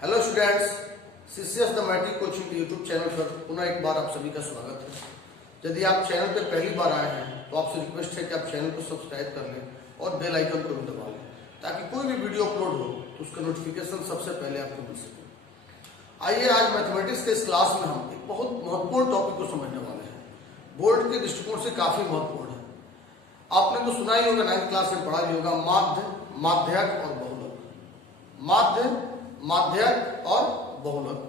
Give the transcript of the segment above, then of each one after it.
Hello students, CCS the matric coaching के YouTube channel पर पुनः एक बार आप सभी का स्वागत है। यदि आप चैनल पर पहली बार आए हैं तो आपसे रिक्वेस्ट है कि आप चैनल को सब्सक्राइब कर लें और बेल आइकन को भी दबा लें ताकि कोई भी वीडियो अपलोड हो तो उसका नोटिफिकेशन सबसे पहले आपको मिल सके। आइए आज मैथमेटिक्स के इस क्लास में हम एक बहुत महत्वपूर्ण टॉपिक को समझने वाले हैं। बोर्ड के दृष्टिकोण से काफी महत्वपूर्ण है। आपने तो सुना ही होगा, 9th क्लास में पढ़ा ही होगा, माध्य, माध्यक और बहुलक। माध्य, माध्यक और बहुलक।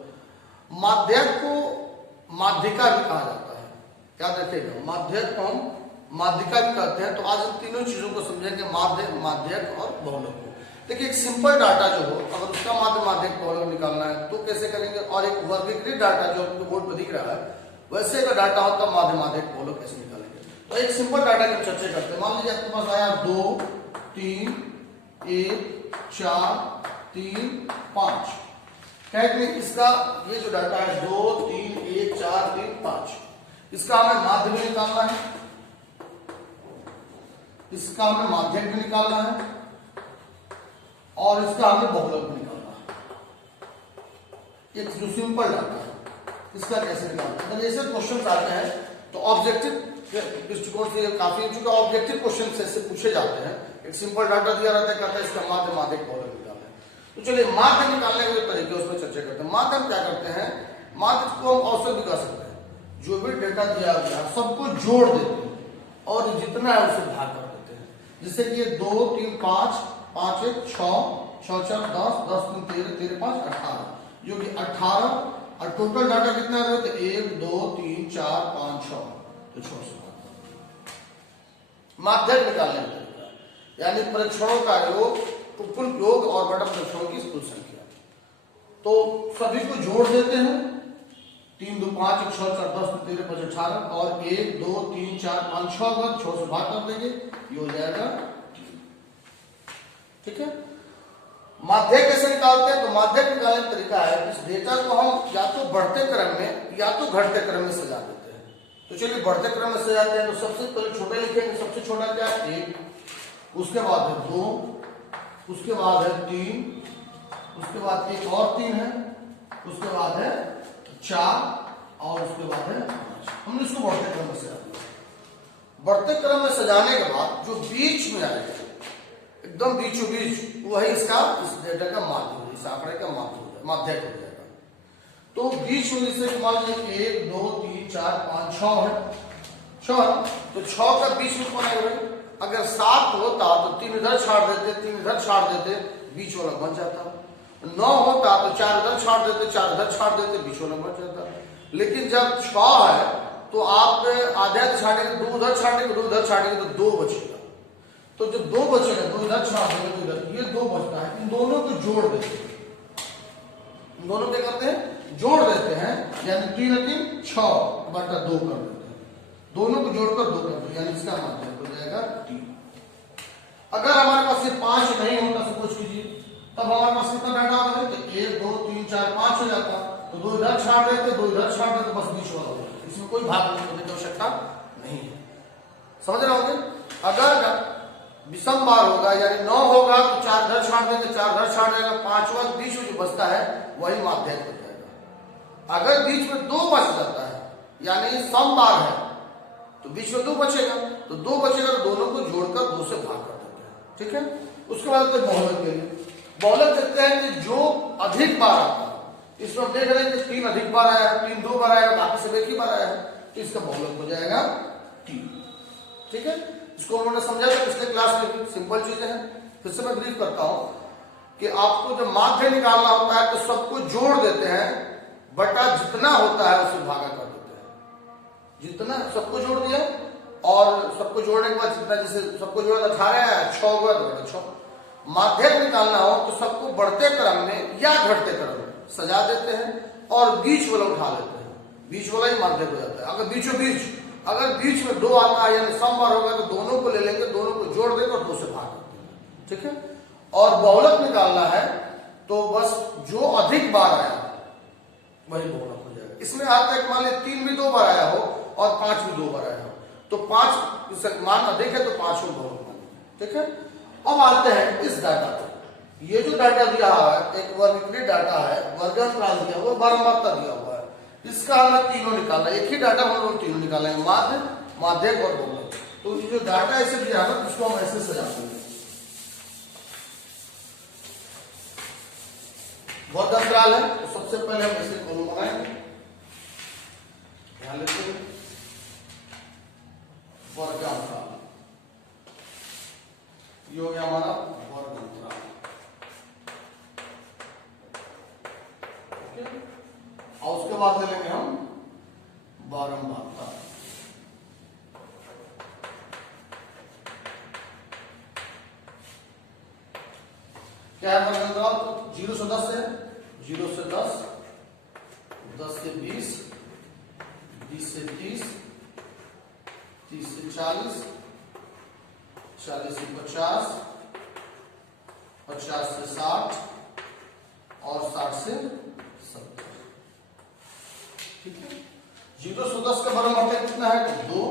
माध्यक को माध्यिका भी कहा जाता है। क्या देखेगा, माध्यक को हम माध्यिका भी कहते हैं। तो आज हम तीनों चीजों को समझेंगे, माध्य, माध्यक और बहुलक को। देखिए, एक सिंपल डाटा जो हो, अगर उसका माध्य, माध्यक, बहुलक निकालना है तो कैसे करेंगे, और एक वर्गीकृत डाटा जो आपको बोर्ड पर दिख रहा है वैसे का डाटा होता है माध्य, माध्यक, बहुलक कैसे निकालेंगे। तो एक सिंपल डाटा की चर्चा करते हैं। मान लीजिए आपके पास आया 2, 3, 1, 4, 3, 5। कहते हैं इसका ये जो डाटा है 2, 3, 1, 4, 3, 5, इसका हमें माध्य भी निकालना है, इसका हमें माध्यक भी निकालना है और इसका हमें बहुलक भी निकालना है। एक जो सिंपल डाटा है इसका कैसे निकालना है। जब ऐसे क्वेश्चन आते हैं तो ऑब्जेक्टिव दृष्टिकोण से काफी, चूंकि ऑब्जेक्टिव क्वेश्चन ऐसे पूछे जाते हैं। एक सिंपल डाटा दिया रहता है, कहता है इसका माध्य, माध्यक, बहुलक निकालना है। तो चलिए माध्य निकालने के तरीके उसमें चर्चा करते हैं। माध्य हम क्या करते हैं, माध्य को हम औसत भी कर सकते हैं। जो भी डेटा दिया गया सबको जोड़ देते हैं और जितना है उसे भाग कर देते हैं। जैसे कि 2, 3, 5, 5, 1, 6, 6, 4, 10, 10, 3, 13, 13, 5, 18, जो कि 18 और टोटल डाटा कितना है, 1, 2, 3, 4, 5, 6, तो 6 से माध्यक निकालने का तरीका, यानी परीक्षणों का योग, कुल योग और बटा परीक्षणों की कुल संख्या। तो सभी को जोड़ देते हैं, 3, 2, 5, 1, 6, 4, 10, 13, 5, 18 और 1, 2, 3, 4, 5, 6 अगर 6 से भाग कर देंगे ये हो जाएगा 3। ठीक है। माध्यक कैसे निकालते हैं, तो माध्यक निकालने का तरीका है, इस डेटा को हम या तो बढ़ते क्रम में या तो घटते क्रम में सजा देते हैं। तो चलिए बढ़ते क्रम में सजाते हैं। तो सबसे पहले छोटे लिखेंगे, सबसे छोटा क्या है 1, उसके बाद है 2, उसके बाद है 3, उसके बाद एक और 3 है, उसके बाद है 4 और उसके बाद है 5। हमने इसको बढ़ते क्रम में सजा दिया। बढ़ते क्रम में सजाने के बाद जो बीच में आएगा, एकदम बीचों बीच, वही इसका इस डेटा का माध्य हो, इस आंकड़े का माध्य हो जाएगा, माध्यक हो जाएगा। तो बीच में जैसे मान लीजिए 1, 2, 3, 4, 5, 6 है, 6, तो 6 का बीच में कौन आएगा। अगर 7 होता तो 3 इधर छाड़ देते, 3 इधर छाड़ देते, बीच वाला बन जाता। 9 होता तो 4 इधर छाड़ देते, 4 इधर छाड़ देते, बीच वाला बन जाता। लेकिन जब 6 है तो आप आधे छाड़ेंगे, 2 उधर छाड़ेंगे, 2 इधर छाड़ेंगे तो 2 बचेगा। तो जो 2 बचेगा, 2 इधर छाड़ देंगे तो इधर, ये 2 बचता है। इन दोनों को जोड़ देते हैं, इन दोनों क्या करते हैं, जोड़ देते हैं, यानी 3 और 3 6 बटा 2 कर देते हैं। दोनों को जोड़कर 2 कर देते हैं, यानी इसका माध्यक हो जाएगा 3। अगर हमारे पास ये 5 नहीं होता, सपोज कीजिए, तब हमारे पास कितना डाटा होता है, तो 1, 2, 3, 4, 5 हो जाता। तो 2 इधर छाड़ देते, 2 इधर छाड़ देते, बस बीच वाला हो जाता। इसमें कोई भाग करने की आवश्यकता नहीं है। समझ रहे होंगे। अगर विषम बार होगा, यानी 9 होगा तो 4 इधर छाड़ देंगे, 4 इधर छाड़ देगा, 5वां बीच में जो बचता है वही माध्यक हो जाएगा। अगर बीच में 2 बच जाता है, यानी सम बार है, तो बीच में 2 बचेगा, तो 2 बचेगा तो दोनों को जोड़कर 2 से भाग कर देते हैं। ठीक है। उसके बाद बहुलक के लिए बहुलक देखते हैं कि जो अधिक बार आता है, इसमें देख रहे हैं कि 3 अधिक बार आया है, 3 2 बार आया है, बाकी सब एक ही बार आया है, तो इसका बहुलक हो जाएगा 3। ठीक है। इसको उन्होंने समझा था पिछले क्लास में, सिंपल चीजें हैं। फिर से मैं ब्रीफ करता हूं कि आपको जब माध्य निकालना होता है तो सबको जोड़ देते हैं, बटा जितना होता है उसे भागा कर देते हैं। जितना सबको जोड़ दिया और सबको जोड़ने के बाद जितना, जैसे सबको जोड़ा 18 है, 6 हुआ तो 6। माध्यक निकालना हो तो सबको बढ़ते क्रम में या घटते क्रम में सजा देते हैं और बीच वाला उठा लेते हैं, बीच वाला ही माध्यक हो जाता है। अगर बीचों बीच, अगर बीच में 2 आता है, यानी सम बार होगा, तो दोनों को ले लेंगे, दोनों को जोड़ देंगे और 2 से भाग देते हैं। ठीक है। और बहुलक निकालना है तो बस जो अधिक बार आया वही बहुलक हो जाएगा। इसमें आता है, मान लीजिए 3 भी 2 बार आया हो और 5 भी 2 बार आया हो, तो 5 मान अधिक है तो 5 को बहुलक मानेंगे। ठीक है। अब आते हैं इस डाटा पर। ये जो डाटा दिया है एक वर्गीकृत डाटा है, वर्गांतराल दिया हुआ, बारंबारता दिया हुआ है, इसका हमें तीनों निकालना है। एक ही डाटा हम लोग तीनों निकालेंगे, माध्य, माध्यक और बहुलक। तो ये जो डाटा ऐसे दिया है ना, इसको हम ऐसे सजा देंगे। वर्गांतराल है तो सबसे पहले हम ऐसे कॉलम बनाएंगे, ध्यान लेते हैं वर्गांतराल, ये हो गया हमारा वर्गांतराल। और उसके बाद ले लेंगे हम बारंबारता। क्या है वर्गांतराल? 0 से 10 है, 0 से 10, 10 से 20, 20 से 30, 30 से 40, 40 से 50, 50 से 60 और 60 से 70। ठीक है। 0 से 10 का बारंबारता कितना है? 2।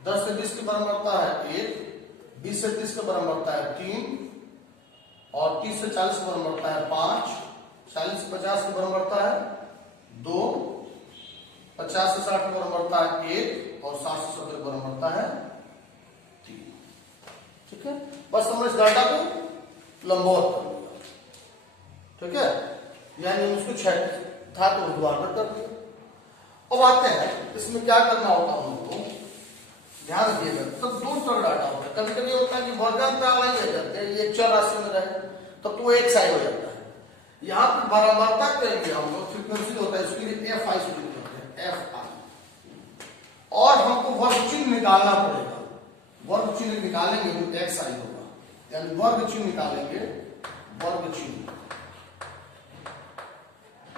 10 से 20 की बारंबारता है 1, 20 से 30 का बारंबारता है 3 और 30 से 40 का बारंबारता है 5, 40 से 50 का बारंबारता है 2, 50 से 60 का बारंबारता है 1 और 60 से 70 का बारंबारता है 3। ठीक है। बस हमने इस डाटा को लंबवत कर दिया। ठीक है, यानी उसको छेद था तो ऊर्ध्वाधर कर दिया। अब आते हैं इसमें क्या करना होता है हमको, ध्यान रखिएगा। तो दो तरह डाटा होता है, कभी कभी होता है कि वर्गांतराल नहीं ले जाते हैं, ये चर राशि में रहे तब तो एक साइड हो जाता है। यहाँ पर बारंबारता करेंगे हम लोग, फ्रीक्वेंसी होता है, इसके लिए एफ आई से लिखते हैं, एफ आई। और हमको वर्ग चिन्ह निकालना पड़ेगा। वर्ग चिन्ह निकालेंगे तो एक्स आई होगा, यानी वर्ग चिन्ह निकालेंगे, वर्ग चिन्ह,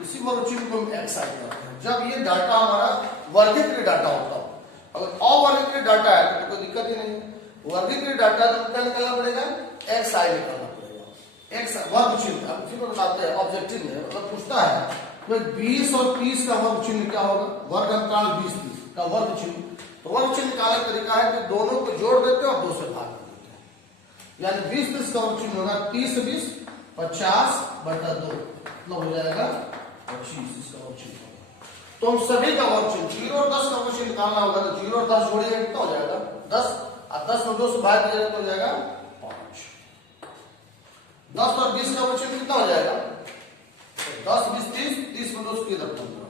इसी वर्ग चिन्ह को हम एक्स आई कहते हैं। जब ये डाटा हमारा वर्गीकृत डाटा होता है, अगर अवर्गीकृत डाटा है तो कोई दिक्कत ही नहीं है। वर्गीकृत डाटा तो क्या निकालना पड़ेगा? एक्स आई निकालना पड़ेगा। एक्स वर्ग चिन्ह, अब फिर बताते हैं ऑब्जेक्टिव में, मतलब पूछता है तो 20 और 30 का वर्ग चिन्ह क्या होगा? वर्ग अंतराल 20-30 का वर्ग चिन्ह। तो वर्ग चिन्ह निकालने का तरीका है कि दोनों को जोड़ देते हैं और 2 से भाग कर देते हैं, यानी 20-30 का वर्ग चिन्ह होगा 30 से 20 50/2, मतलब हो जाएगा 25 इसका वर्ग चिन्ह। तो हम सभी का वर्ग चिन्ह 0 और 10 का वर्ग चिन्ह निकालना होगा, तो 0 और 10 जोड़िएगा कितना हो जाएगा? 10, और 10 में 2 से भाग दिया तो हो जाएगा 5। 10 और 20 का वर्ग चिन्ह कितना हो जाएगा? 10, 20, 30, 30 में 2 से किधर 15,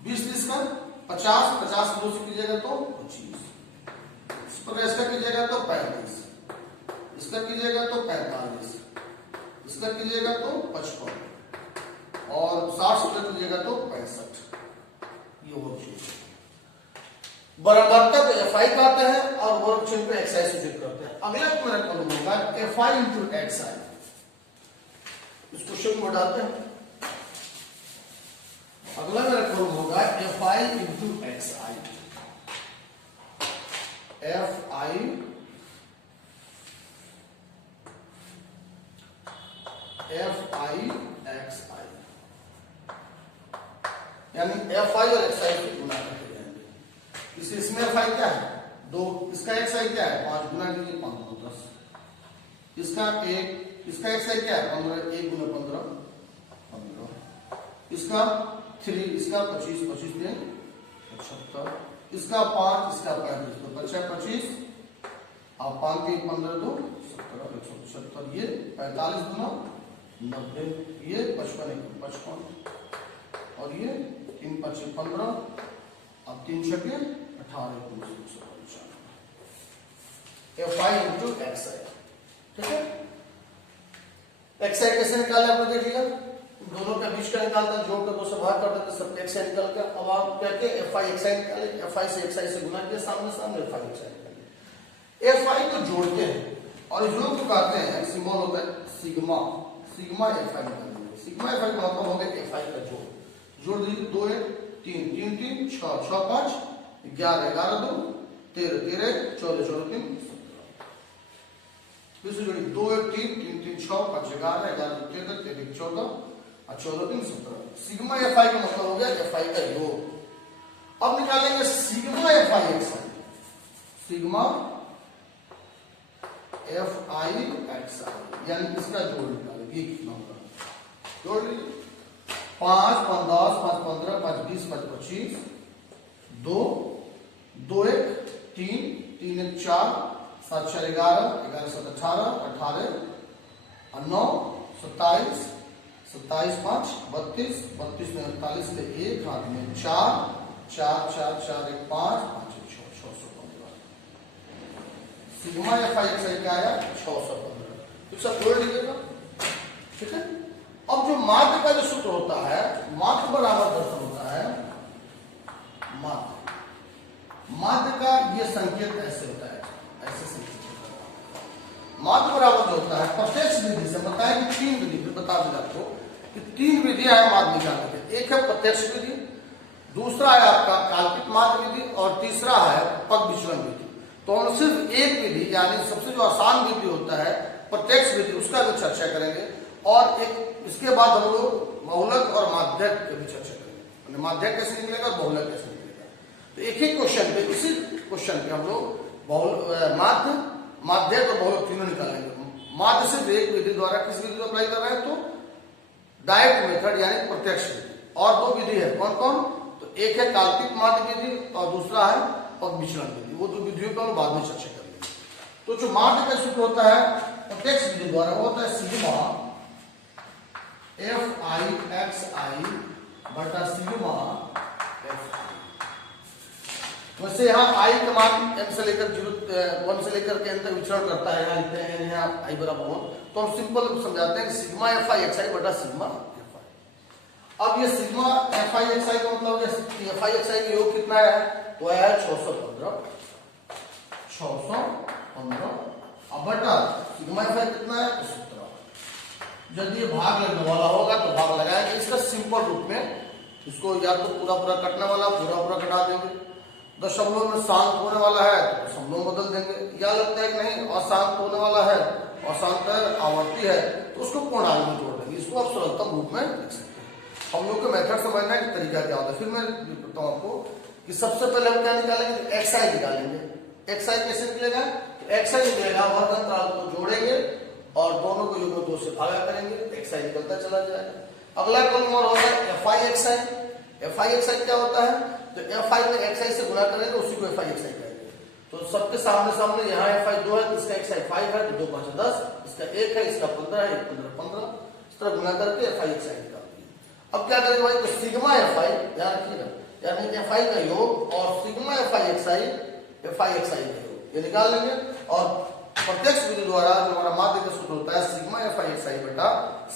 20, 30 का 50, 50 में 2 से कीजिएगा तो 25, इस पर इसका कीजिएगा तो 35, इसका कीजिएगा तो 45, इसका कीजिएगा तो 55 और 60 से कीजिएगा तो 65। ये वर्ग चिन्ह बारंबारता को एफ आई कहते हैं और वर्ग चिन्ह को एक्स आई सूचित करते हैं। अगला मेरा कॉलम होगा F I into X I. इस क्वेश्चन को हटाते हैं। अगला मेरा कॉलम होगा F I into X I. F I X I, यानी एफ आई और एक्स आई को गुना करके जाएंगे। इसमें एफ आई क्या है? 2, इसका एक्स आई क्या है? 5, गुना कीजिए 5 2 10, इसका 1, इसका एक्स आई क्या है? 15, 1 गुना 15 15, इसका 3, इसका 25, 25 में 75, इसका 5, इसका 35, तो बचा 25 और 5 3 15 2 17, 175, ये 45 गुना 90, ये 55 55 और ये 3 5 15, अब 3 6 18 एफ आई इंटू एक्स आई। ठीक है, एक्स आई कैसे निकाले आपने देख लिया, दोनों के बीच का निकालता, जोड़ कर 2 से भाग कर देते, सब एक्स आई निकल गया। अब आप क्या के एफ आई एक्स आई निकाले, एफ आई से एक्स आई से गुना किया, सामने सामने एफ आई एक्स आई निकाले। एफ आई को जोड़ते हैं और योग को कहते हैं, सिंबल होता है सिग्मा, सिग्मा एफ आई निकालेंगे। सिग्मा एफ आई का मतलब हो गया एफ आई का जोड़। जोड़ दीजिए 2 1 3 3 3 6 6 5 11 11 2 13 13 14 14 3 17। फिर से जोड़िए 2 1 3 3 3 6 5 11 11 2 13 13 14 और 14 3 17। सिग्मा एफ आई का मतलब हो गया एफ आई का योग। अब निकालेंगे sigma F I X I. Sigma F I X I, यानी इसका जोड़ निकालेंगे। ये कितना होगा, जोड़ लीजिए। 5 5 10 5 15 5 20 5 25, 2 2 1 3 3 1 4 7 4 11 11 7 18 18 और 9 27 27 5 32 32 में 48 से 1 हाथ में 4 4 4 4 1 5 5 1 6 615। Sigma F I X I क्या आया, 615। तो सब जोड़ लीजिएगा, ठीक है। अब जो माध्य का जो सूत्र होता है, माध्य बराबर दर्शन होता है, माध्य का ये संकेत ऐसे होता है, ऐसे संकेत होता है। माध्य बराबर जो होता है प्रत्यक्ष विधि से बताया कि 3 विधि, फिर बता दें आपको कि 3 विधियां है माध्य निकालने के। एक है प्रत्यक्ष विधि, दूसरा है आपका काल्पनिक माध्य विधि और तीसरा है पग विचलन विधि। तो हम सिर्फ एक विधि यानी सबसे जो आसान विधि होता है प्रत्यक्ष विधि, उसका भी चर्चा करेंगे और एक इसके बाद हम लोग बहुलक और माध्यक की भी चर्चा करेंगे। माध्यक कैसे निकलेगा और बहुलक कैसे निकलेगा। तो एक ही क्वेश्चन पे, इसी क्वेश्चन पे हम लोग माध्य, माध्यक और बहुलक तीनों निकालेंगे। माध्य सिर्फ एक विधि द्वारा किस विधि को अप्लाई कर रहे हैं, तो डायरेक्ट मेथड यानी प्रत्यक्ष विधि। और 2 विधि है, कौन कौन, तो एक है काल्पनिक माध्य विधि और दूसरा है पग विचलन विधि। वो 2 विधियों को हम बाद में चर्चा करेंगे। तो जो माध्य का सूत्र होता है प्रत्यक्ष विधि द्वारा, वो होता है सिग्मा एफ आई एक्स आई बटा सिग्मा एफ आई। वैसे यहाँ आई का मान m से लेकर 1 से लेकर के n तक विचरण करता है, यहाँ लिखते हैं यहाँ i बराबर 1, तो हम सिंपल समझाते हैं कि सिग्मा एफ आई एक्स आई बटा सिग्मा एफ आई। अब ये सिग्मा एफ आई एक्स आई का मतलब एफ आई एक्स आई का योग कितना है, तो आया है 615 अब बटा सिग्मा एफ आई कितना है, 17। यदि ये भाग लगने वाला होगा तो भाग लगाएंगे इसका सिंपल रूप में, इसको या तो पूरा पूरा कटने वाला पूरा कटा देंगे, दशमलव में शांत होने वाला है तो दशमलव बदल देंगे, या लगता है कि नहीं अशांत होने वाला है, अशांत आवर्ती है तो उसको पूर्णांक में जोड़ देंगे। इसको आप सरलतम रूप में लिख सकते हैं। हम लोग को मेथड समझना है कि तरीका क्या होता है। फिर मैं बताता हूँ आपको कि सबसे पहले हम क्या निकालेंगे, एक्स आई निकालेंगे। एक्स आई कैसे निकलेगा, एक्स आई निकलेगा वर्ग अंतराल को जोड़ेंगे और दोनों को युग्म 2 से भागा करेंगे, एक्स आई निकलता चला जाएगा। अगला कॉलम और होगा F I X I. F I X I क्या होता है, तो एफ आई में एक्स आई से गुणा करेंगे, उसी को एफ आई एक्स आई कहेंगे। तो सबके सामने सामने यहाँ एफ आई 2 है तो इसका एक्स आई 5 है, तो 2 5 10, इसका 1 है, इसका 15 है, 15 15, इस तरह गुणा करके एफ आई एक्स आई निकाल दिए। अब क्या करेंगे भाई, तो सिग्मा एफ आई याद रखिएगा, यानी एफ आई का योग और सिग्मा एफ आई एक्स आई का योग ये निकाल लेंगे। और प्रत्यक्ष विधि द्वारा जो हमारा माध्य का सूत्र होता है सिग्मा एफ आई एक्स आई बटा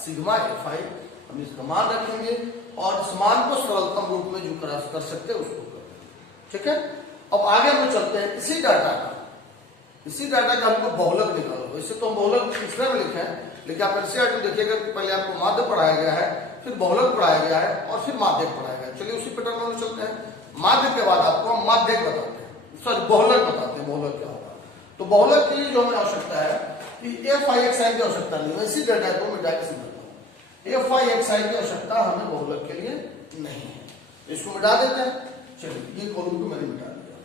सिग्मा एफ आई, हम इसका मान रखेंगे और इस मान को सरलतम रूप में जो कर सकते हैं उसको कर देंगे, ठीक है। अब आगे हम चलते हैं इसी डाटा का हमको बहुलक निकालो। इससे तो हम बहुलक तीसरे में लिखे हैं, लेकिन आप एनसीईआरटी में देखिएगा कि पहले आपको माध्य पढ़ाया गया है, फिर बहुलक पढ़ाया गया है और फिर माध्यक पढ़ाया गया है। चलिए उसी पैटर्न में चलते हैं। माध्य के बाद आपको हम माध्यक बताते हैं, सॉरी बहुलक बताते हैं, बहुलक क्या होगा। तो बहुलक के लिए जो हमें आवश्यकता है कि एफ आई एक्स आई की आवश्यकता नहीं है, इसी डाटा को मिटा के समझता हूँ। एफ आई एक्स आई की आवश्यकता हमें बहुलक के लिए नहीं है, इसको मिटा देते हैं। चलिए ये कॉलम को मैंने मिटा दिया,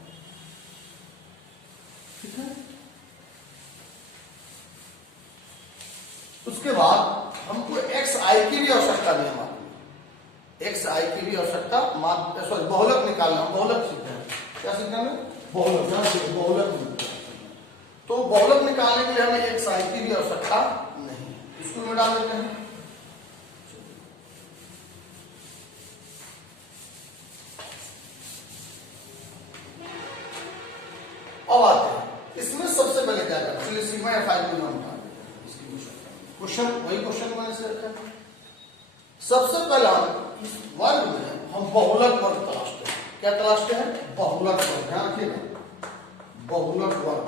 ठीक है। उसके बाद हमको एक्स आई की भी आवश्यकता नहीं है, एक्स आई की भी आवश्यकता, सॉरी बहुलक निकालना, बहुलक सीखना है। क्या सीखना है, बहुलक, जहां से बहुलक। तो बहुलक निकालने के लिए हमें एक्स आई की भी आवश्यकता नहीं है, इसको मिटा देते हैं। अब आते हैं इसमें सबसे पहले क्या करते हैं, चलिए सिग्मा एफ आई को नाम उठा देते हैं। इसकी क्वेश्चन वही क्वेश्चन मैंने से रखा है। सबसे पहले हम इस वर्ग में हम बहुलक वर्ग तलाशते हैं। क्या तलाशते हैं, बहुलक वर्ग, ध्यान रखिएगा, बहुलक वर्ग,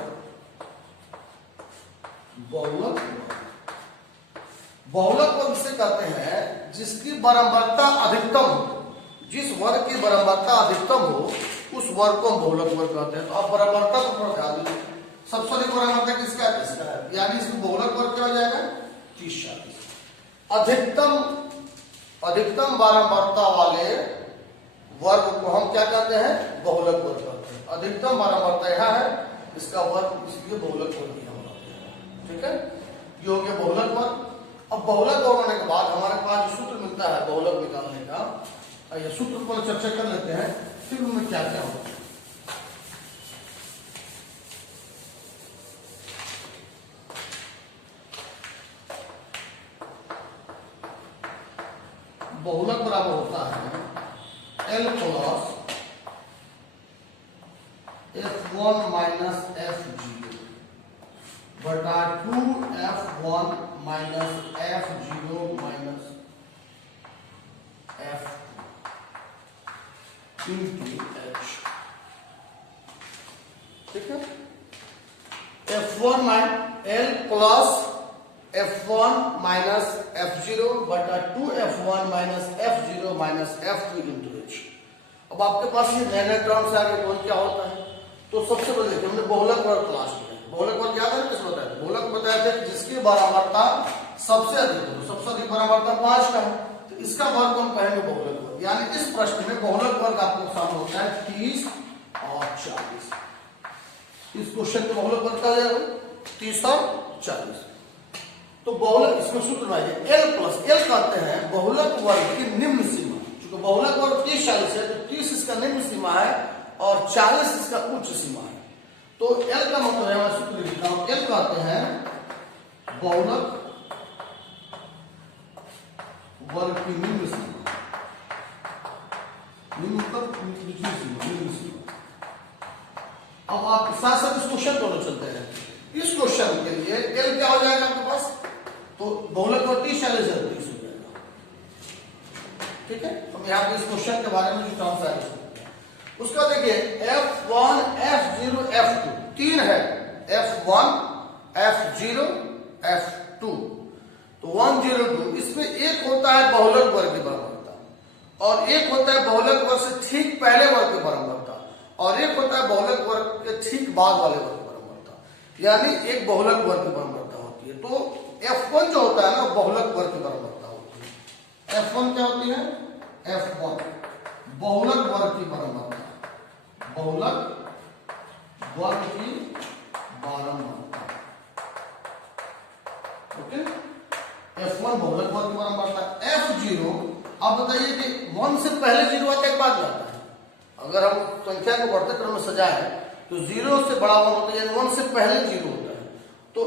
बहुलक वर्ग। बहुलक वर्ग से कहते हैं जिसकी बराबरता अधिकतम हो, जिस वर्ग की बराबरता अधिकतम हो उस वर्ग को हम बहुलक वर्ग कहते हैं। तो आप बराबरता को थोड़ा ध्यान दीजिए, सबसे अधिक बराबरता किसका है, इसका है, यानी इसमें बहुलक वर्ग क्या हो जाएगा, 30 40। अधिकतम बराबरता वाले वर्ग को हम क्या कहते हैं, बहुलक वर्ग कहते हैं। अधिकतम बराबरता यहाँ है, इसका वर्ग इसलिए बहुलक वर्ग हम कहते हैं। ठीक है, ये हो गया बहुलक वर्ग। अब बहुलक वर्ग होने के बाद हमारे पास जो सूत्र मिलता है बहुलक निकालने का, ये सूत्र पर चर्चा कर लेते हैं, फिर उनमें क्या क्या होता है। बहुलक बराबर होता है L plus F1 minus F0 बटा 2F1 minus F0 minus F2 into H। ठीक है, F1 L plus F1 minus F0 बटा 2F1 minus F0 minus F2 into H। अब आपके पास ये नए नए टर्म्स आ गए, कौन क्या होता है। तो सबसे पहले देखिए हमने बहुलक वर्ग तलाश किया। बहुलक वर्ग याद है किस बताया था, बहुलक बताया था कि जिसकी बारंबारता सबसे अधिक हो, सबसे अधिक बारंबारता 5 का है, तो इसका वर्ग हम कहेंगे बहुलक वर्ग। यानी इस प्रश्न में बहुलक वर्ग आपके सामने होता है 30 और 40। इस क्वेश्चन को बहुलक वर्ग कहा जाएगा 30 और 40। तो बहुलक इसमें सूत्र में L प्लस L कहते हैं बहुलक वर्ग की निम्न सीमा। क्योंकि बहुलक वर्ग 30-40 है, तो 30 इसका निम्न सीमा है और 40 इसका उच्च सीमा है। तो L का मतलब है, मैं सूत्र लिखता हूं, L कहते हैं बहुलक वर्ग की निम्न सीमा। निम्न मतलब निचली सीमा, निम्न सीमा। अब आप साथ साथ इस क्वेश्चन दोनों चलते हैं। इस क्वेश्चन के लिए L क्या हो जाएगा आपके पास, तो बहुलक वर्ग 30-40 है, 30 हो जाएगा। ठीक है, हम यहाँ पे इस क्वेश्चन के बारे में जो टर्म्स आए उसका देखिए F1 F0 F2 तीन है, F1 F0 F2, तो 1 0 2। इसमें एक होता है बहुलक वर्ग की बारंबारता और एक होता है बहुलक वर्ग से ठीक पहले वर्ग की बारंबारता और एक होता है बहुलक वर्ग के ठीक बाद वाले वर्ग की बारंबारता। यानी एक बहुलक वर्ग की बारंबारता होती है। तो F1 जो होता है ना बहुलक वर्ग की बारंबारता होती है। F1 क्या होती है, F1 बहुलक वर्ग की बारंबारता, बहुलक वर्ग की बारंबारता। ओके, F1 बहुलक वर्ग की बारंबारता। F0, अब बताइए कि 1 से पहले 0 आता है के बाद आता है। अगर हम संख्या को बढ़ते क्रम में सजाए तो 0 से बड़ा 1 होता है, यानी 1 से पहले 0 होता है। तो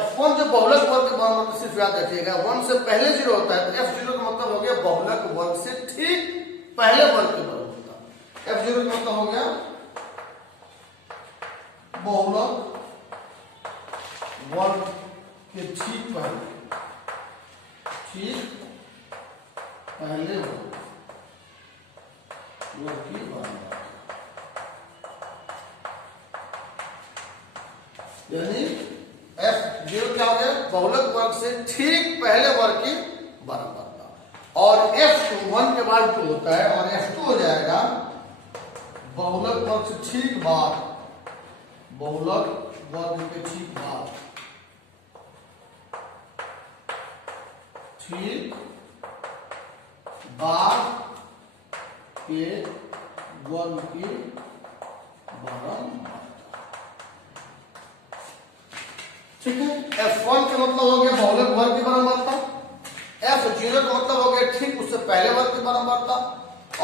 F1 जो बहुलक वर्ग की बारंबारता, सिर्फ याद रखिएगा 1 से पहले 0 होता है, तो F0 का मतलब हो गया बहुलक वर्ग से ठीक पहले वर्ग की बारंबारता। F0 का मतलब हो गया बहुलक वर्ग के ठीक पहले वर्ग की बारंबारता। यानी F0 क्या हो गया, बहुलक वर्ग से ठीक पहले वर्ग की बारंबारता। और F1 के बाद 2 होता है और F2 हो जाएगा बहुलक वर्ग से ठीक बाद, बहुलक वर्ग के ठीक बाद, ठीक बाद के वर्ग की बारंबारता। ठीक है, F1 का मतलब हो गया बहुलक वर्ग की बारंबारता, F0 का मतलब हो गया ठीक उससे पहले वर्ग की बारंबारता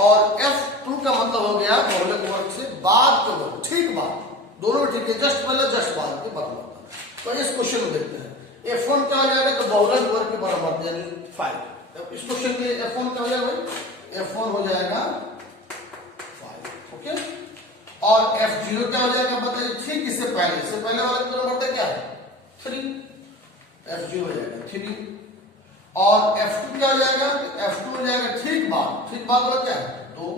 और F2 का मतलब हो गया बहुलक वर्ग से बाद के वर्ग, ठीक बाद, दोनों में ठीक है, जस्ट पहले जस्ट बाद की बारंबारता। तो इस क्वेश्चन में देखते हैं F1 क्या हो जाएगा, तो बहुलक वर्ग की बारंबारता यानी 5। इस क्वेश्चन के लिए F1 क्या हो जाएगा भाई, F1 हो जाएगा 5। ओके, और F0 क्या हो जाएगा बताइए, ठीक इससे पहले वाला की बारंबारता क्या है 3, F0 हो जाएगा 3। और F2 क्या हो जाएगा, F2 हो जाएगा ठीक बाद वाला क्या है 2।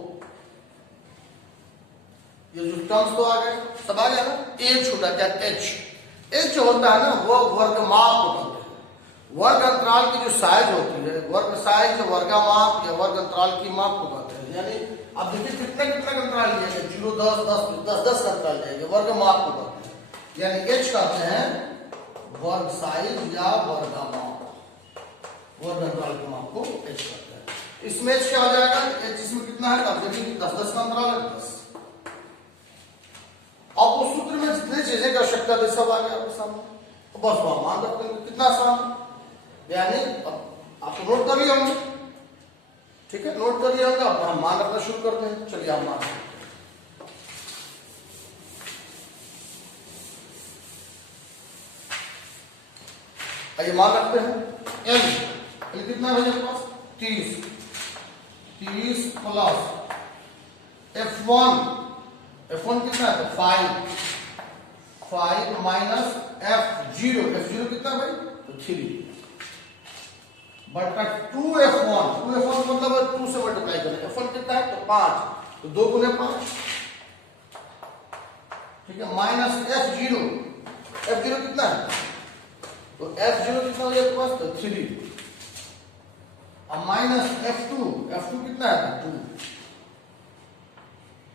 ये जो टर्म्स तो आ गए, सब आ गया ना। A छूटा क्या, H जो होता है ना वो वर्गमाप को कहते हैं। वर्ग अंतराल की जो साइज होती है, वर्ग साइज वर्गमाप या वर्ग अंतराल की माप को कहते हैं। यानी अब देखिए कितने अंतराल लिया गया, 0 10 अंतराल लिया गया, वर्गमाप को कहते हैं। यानी H कहते हैं वर्ग साइज या वर्गमाप, वर्ग अंतराल के माप को H कहते हैं। इसमें H क्या हो जाएगा, H इसमें कितना है, अब देखिए 10 का अंतराल है 10। अब उस सूत्र में जितनी चीजें की आवश्यकता थी सब आ गया आपके सामने। बस वहां मान रखते हैं, कितना आसान। यानी आप नोट कर लिए होंगे, ठीक है, नोट कर लिए होंगे। अब हम मान रखना शुरू करते हैं। चलिए आप मान सकते हैं। आइए मान रखते हैं एल कितना है मेरे पास 30 प्लस F1 कितना है 5 माइनस F0 कितना भाई तो 3 बटा 2F1 मतलब 2 से मल्टीप्लाई करें। F1 कितना है तो 5 तो 2 गुने 5, ठीक है, माइनस F0 कितना है तो F0 कितना हो जाएगा पास तो 3 अब माइनस F2 कितना है 2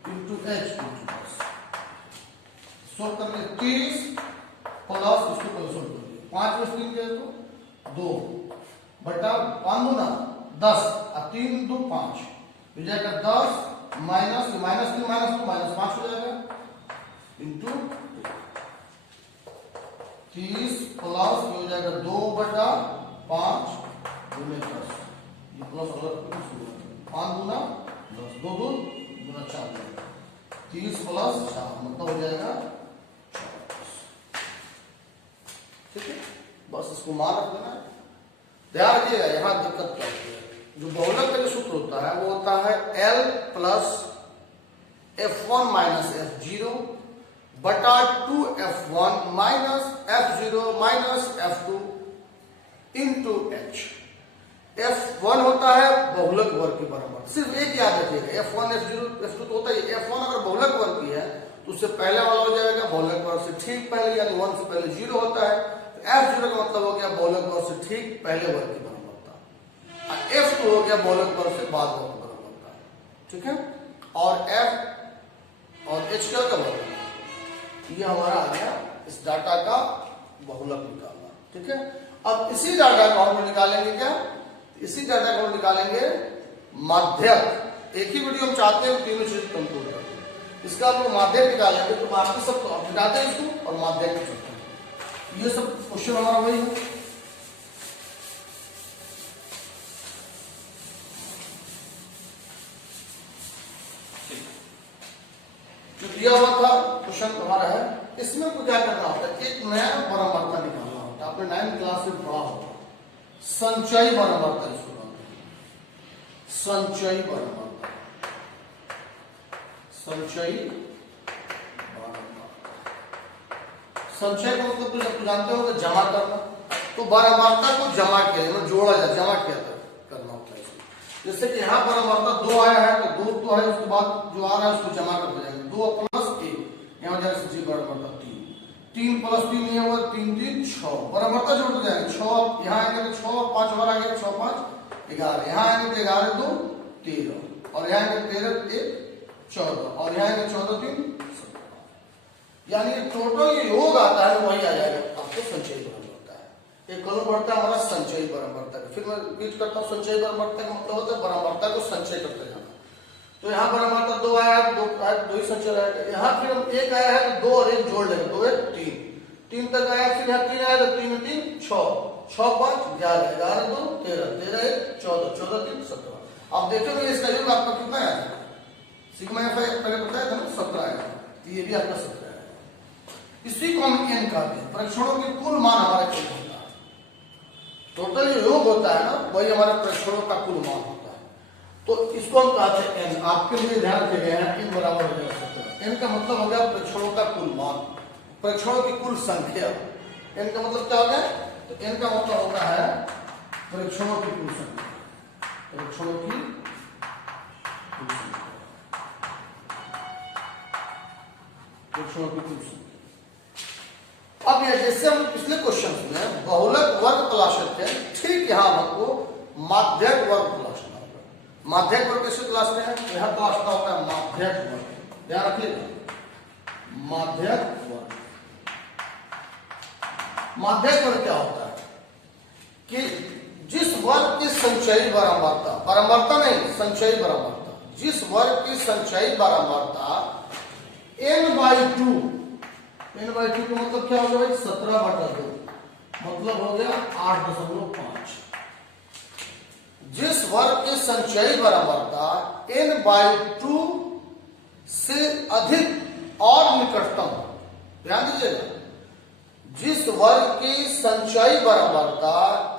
इंटू H सोल्व करके 30 प्लस इसको सोल्व कर दिया 5 में 3 गया तो 2 बटा 5 गुना 10 और 3 2 5 हो जाएगा 10 माइनस 3 माइनस 5 हो जाएगा इंटू 30 प्लस हो जाएगा 2 बटा 5 गुने 10 ये प्लस अलग 5 गुना 10 2 2 गुना 4 30 प्लस 4 मतलब हो जाएगा 40। ठीक है, बस इसको मान रख देना। ध्यान रखिएगा यहां दिक्कत क्या होती है, जो बहुलक का जो सूत्र होता है वो होता है L plus F1 minus F0 बटा 2F1 minus F0 minus F2 into H। F1 होता है बहुलक वर्ग के बराबर, सिर्फ एक याद रखिएगा F1 F0 F2 तो होता है। F1 अगर बहुलक वर्ग की है तो उससे पहले वाला हो जाएगा बहुलक वर्ग से ठीक पहले, यानी 1 से पहले 0 होता है। तो F0 का मतलब हो गया बहुलक वर्ग से ठीक पहले वर्ग की बराबरता, और F2 हो गया बहुलक वर्ग से बाद वर्ग की बराबरता, ठीक है। और F और H क्या का वर्ग, ये हमारा आ गया इस डाटा का बहुलक निकालना, ठीक है। अब इसी डाटा को हम निकालेंगे क्या, इसी डाटा को हम निकालेंगे माध्यक। एक ही वीडियो हम चाहते हैं तीनों चीज कंप्लीट कर दें। इसका हम लोग माध्यक निकालेंगे तो बाकी सब तो हटाते हैं इसको और माध्यक में चलते हैं। ये सब क्वेश्चन हमारा वही है। जो दिया हुआ था क्वेश्चन हमारा है, इसमें को क्या करना होता है, एक नया बराबरता निकालना होता है। आपने 9th क्लास में पढ़ा होगा संचयी बराबरता, इसको कहते हैं संचयी बराबरता। संचयी बराबरता, संचय का मतलब तो सब जानते हो जमा करना। तो बराबरता को जमा किया, जोड़ा जाए, जमा किया करना होता है इसको। जैसे कि यहाँ बराबरता 2 आया है तो 2 तो है, उसके बाद जो आ रहा है उसको जमा करते जाएंगे। 2 प्लस 1 यहाँ जाए संचयी बराबरता 3 प्लस 3 नहीं हुआ 3 3 6 बराबरता जोड़ते जाएंगे। 6 यहाँ आएंगे तो 6 5 और आ गया 6 5 11, यहाँ आएंगे तो 11 2 13 और यहाँ आएंगे 13 1 14 और यहाँ आएंगे 14 3 17, यानी टोटल योग आता है वही आ जाएगा आपको संचयी बराबरता है। एक कॉलम बढ़ता है हमारा संचयी बराबरता। फिर मैं रिपीट करता हूँ, संचयी बराबरता का मतलब होता है बराबरता को संचय करते जाना। तो यहाँ बराबरता 2 आया है, 2 ही संचय रहेगा। यहाँ फिर हम 1 आया है तो 2 और 1 जोड़ लेंगे, 2 1 3 तक आया। फिर यहाँ 3 आया तो 3 3 6 6 5 11 11 2 13 13 1 14 14 3 17। अब देखोगे इसका योग आपका कितना आया, सिग्मा एफ पहले बताया था ना 17 आया, तो ये भी आपका 17 आया। इसी को हम n कहते हैं। परीक्षणों के कुल मान हमारा क्या होता है, टोटल जो योग होता है ना वही हमारे परीक्षणों का कुल मान होता है। तो इसको हम कहते हैं n। आपके लिए ध्यान रखे गए हैं n बराबर हो जाएगा 17। n का मतलब हो गया परीक्षणों का कुल मान, परीक्षणों की कुल संख्या। n का मतलब क्या हो गया, तो n का मतलब होता है परीक्षणों की कुल संख्या, परीक्षणों की कुल संख्या, परीक्षणों की कुल संख्या। अब ये जैसे हम पिछले क्वेश्चन में बहुलक वर्ग तलाशते थे, ठीक यहाँ हमको माध्यक वर्ग तलाशना होगा। माध्यक वर्ग कैसे तलाशते हैं, यहाँ तलाशना होता है माध्यक वर्ग। ध्यान रखिएगा माध्यक वर्ग। माध्यक वर्ग क्या होता है कि जिस वर्ग की संचयी बराबरता, बराबरता नहीं संचयी बराबरता, जिस वर्ग की संचयी बराबरता n/2 का मतलब क्या होगा भाई 17/2 मतलब हो गया 8.5। जिस वर्ग की संचयी बराबरता n/2 से अधिक और निकटतम, ध्यान दीजिएगा, जिस वर्ग की संचयी बराबरता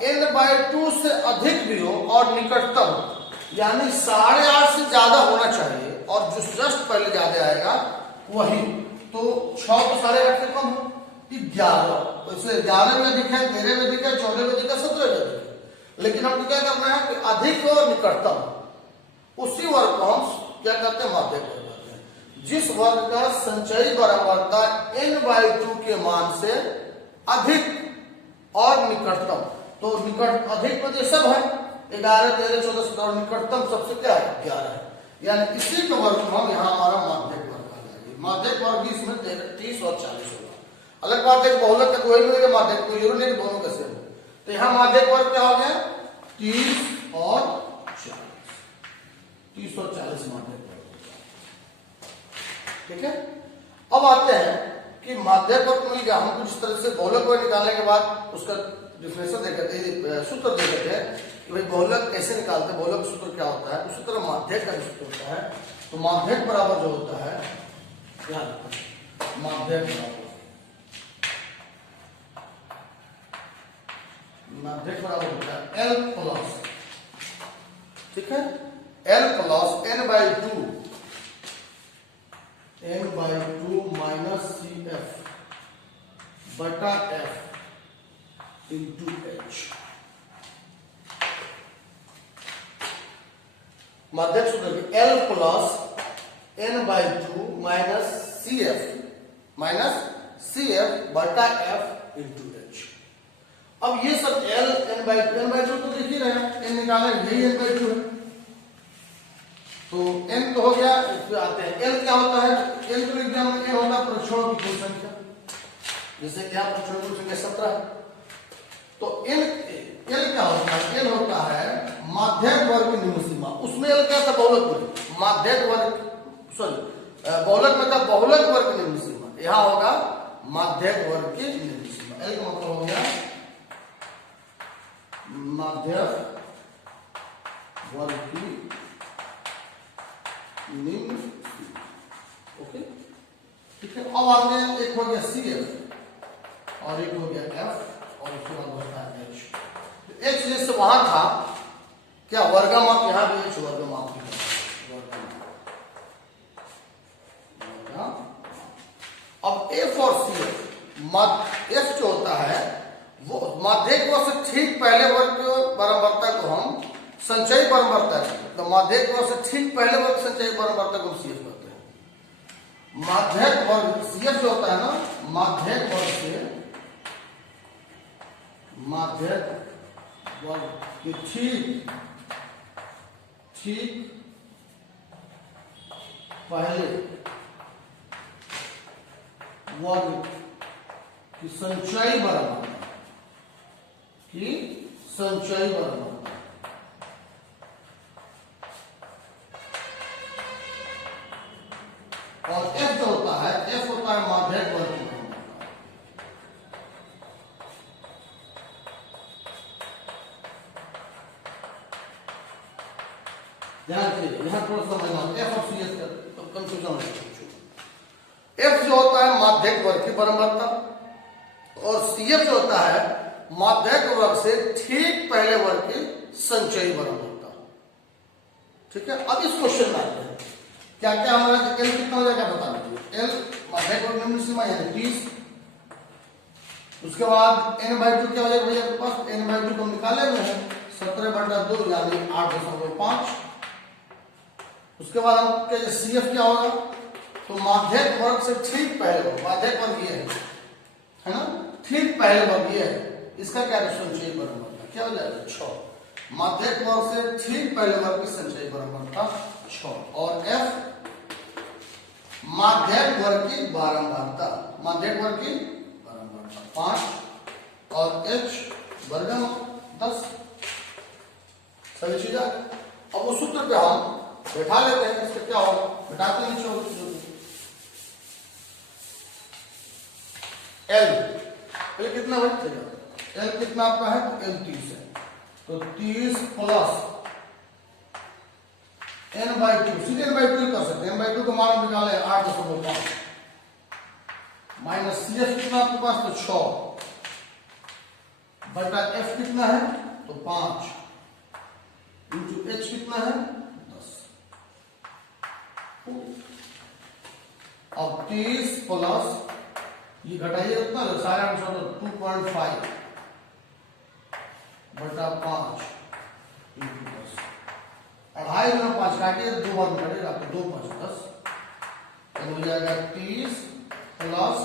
n/2 से अधिक भी हो और निकटतम, यानी 8.5 से ज्यादा होना चाहिए और जो जस्ट पहले ज्यादा आएगा वही, तो 6 तो 8.5 से कम हो, 11, इसलिए 11 में अधिक है, 13 में अधिक है, 14 में अधिक है, 17 में अधिक है। लेकिन हमको क्या करना है कि अधिक और निकटतम, उसी वर्ग को हम क्या करते हैं, माध्यक वर्ग कहते हैं। जिस वर्ग का संचयी बराबरता n/2 के मान से अधिक और निकटतम, तो निकट अधिक में सब है 11, 13, 14, 17, निकटतम सबसे क्या है 11 है, यानी इसी के वर्ग को हम यहाँ हमारा माध्यक वर्ग आ जाएगी। माध्यक वर्ग भी इसमें 30 और 40 होगा। अलग बात है बहुलक का कोई भी माध्यक कोई जरूर नहीं, दोनों कैसे हो, तो यहाँ माध्यक वर्ग क्या हो गया 30 और 40, 30 और 40 माध्यक वर्ग, ठीक है। अब आते हैं कि माध्यक वर्ग मिल गया हमको, जिस तरह से बहुलक वर्ग निकालने के बाद उसका डिफिनेशन देते, सूत्र देते हैं कि भाई बहुलक कैसे निकालते हैं, बहुलक सूत्र क्या होता है, उसी तरह माध्यक का सूत्र होता है। तो माध्यक बराबर जो होता है क्या, माध्यक बराबर होता है L प्लस, ठीक है, L plus n/2 minus CF बटा F इंटू H। माध्यक सूत्र L plus n/2 minus CF बटा F इंटू H। अब ये सब L n/2 तो देख ही रहे हैं, n निकालना यही n/2 है, तो n तो हो गया। इसमें आते हैं L क्या होता है, L को एग्जाम में क्या होता है, प्रक्षेपण की कुल संख्या, जैसे क्या प्रक्षेपण की संख्या 17 है, तो L क्या होता है, L होता है माध्यक वर्ग की निम्न सीमा। उसमें L क्या था, बहुलक वर्ग, माध्यक वर्ग बहुलक में था बहुलक वर्ग की निम्न सीमा, यहां होगा माध्यक वर्ग की निम्न सीमा। L का मतलब हो गया माध्यक वर्ग की निम्न सीमा, ओके, ठीक है। अब आते हैं, एक हो गया CF और एक हो गया F और उसके बाद होता है H। H जैसे वहां था क्या वर्गा माप, यहां भी H वर्गा माप की अब F और CF, F जो होता है वो माध्यक वर्ग से ठीक पहले वर्ग बराबरता को हम संचयी बराबरता है, तो माध्यक वर्ग से ठीक पहले वर्ग संचयी बराबरता को हम CF करते हैं। माध्यक वर्ग CF जो होता है ना, माध्यक वर्ग से माध्यक वर्ग के ठीक पहले वर्ग की संचयी बराबरता और F जो होता है, F होता है माध्यक वर्ग की बराबरता। ध्यान से यहां थोड़ा समझना, F और CS का तो कंफ्यूजन है। F जो होता है माध्यक वर्ग की बराबरता और CF जो होता है माध्यक वर्ग से ठीक पहले वर्ग की संचयी बराबरता, ठीक है। अब इस क्वेश्चन में आते हैं, क्या क्या हमारा L कितना हो जाएगा बता दीजिए। L माध्यक वर्ग निम्न सीमा यानी 30, उसके बाद n/2 क्या हो जाएगा भैया आपके पास, n/2 को निकाले हुए हैं 17/2 यानी 8.5। उसके बाद हम क्या CF क्या होगा, तो माध्यक वर्ग से ठीक पहले वर्ग, माध्यक वर्ग ये है ना, ठीक पहले वर्ग ये है, इसका क्या संचयी बराबरता क्या हो जाएगा 6। माध्यक वर्ग से ठीक पहले वर्ग की संचयी बराबरता 6 और F माध्यक वर्ग की बारंबारता, माध्यक वर्ग की बारंबारता 5 और H वर्गम 10। सभी चीजें अब उस सूत्र पे हम बैठा लेते हैं, इसका क्या होगा, बैठाते हैं नीचे L कितना बैठेगा एल कितना आपका है, तो एल 30 है, तो 30 प्लस n/2, सीधे n/2 कर सकते हैं, n/2 का मान निकाले 8.5 माइनस सी एफ कितना आपके पास, तो 6 बटा एफ कितना है, तो 5 इंटू एच कितना है, 10। अब 30 प्लस ये घटाइए कितना, सारे आंसर 2.5 बटा 5 इंटू 10, 2.5 में 5 काटिए, 2 बार में कटेगा, तो 2 5 10, तो हो जाएगा 30 प्लस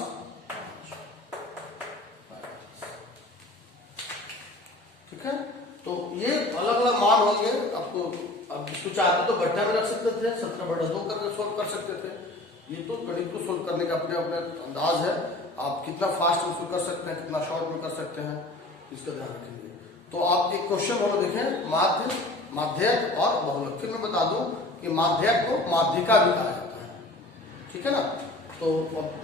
5। ठीक है, तो ये अलग अलग मान होंगे आपको। अब इसको चाहते तो बट्टा में रख सकते थे, 17/2 करके सोल्व कर सकते थे। ये तो गणित को सोल्व करने का अपने अपने अंदाज है, आप कितना फास्ट उसको कर सकते हैं, कितना शॉर्ट में कर सकते हैं, इसका ध्यान रखेंगे। तो आप एक क्वेश्चन बोलो देखें, माध्य, माध्यक और बहुलक। फिर मैं बता दूं कि माध्यक को माध्यिका भी कहा जाता है, ठीक है ना। तो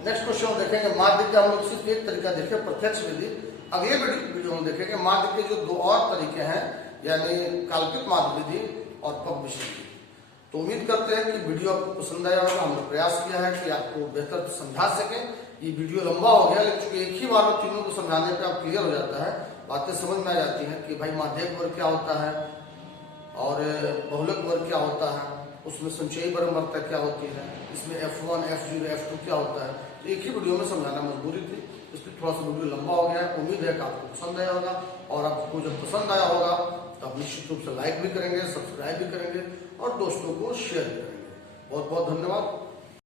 नेक्स्ट क्वेश्चन देखेंगे, माध्य का हम लोग सिर्फ एक तरीका देखें, प्रत्यक्ष विधि। अगले वीडियो में देखेंगे माध्य के जो 2 और तरीके हैं, यानी काल्पनिक माध्य विधि और पग मिश्रण विधि। तो उम्मीद करते हैं कि वीडियो आपको पसंद आया होगा। हमने प्रयास किया है कि आपको बेहतर समझा सकें। ये वीडियो लंबा हो गया, लेकिन एक ही बार में तीनों को समझाने पे आप क्लियर हो जाता है, बातें समझ में आ जाती हैं कि भाई माध्यक वर्ग क्या होता है और बहुलक वर्ग क्या होता है, उसमें संचयी परम्परता क्या होती है, इसमें F1, F0, F2 क्या होता है। तो एक ही वीडियो में समझाना मजबूरी थी, इसलिए थोड़ा सा वीडियो लंबा हो गया है। उम्मीद है कि आपको पसंद आया होगा, और आपको जब पसंद आया होगा तो आप निश्चित रूप से लाइक भी करेंगे, सब्सक्राइब भी करेंगे और दोस्तों को शेयर भी करेंगे। बहुत बहुत धन्यवाद।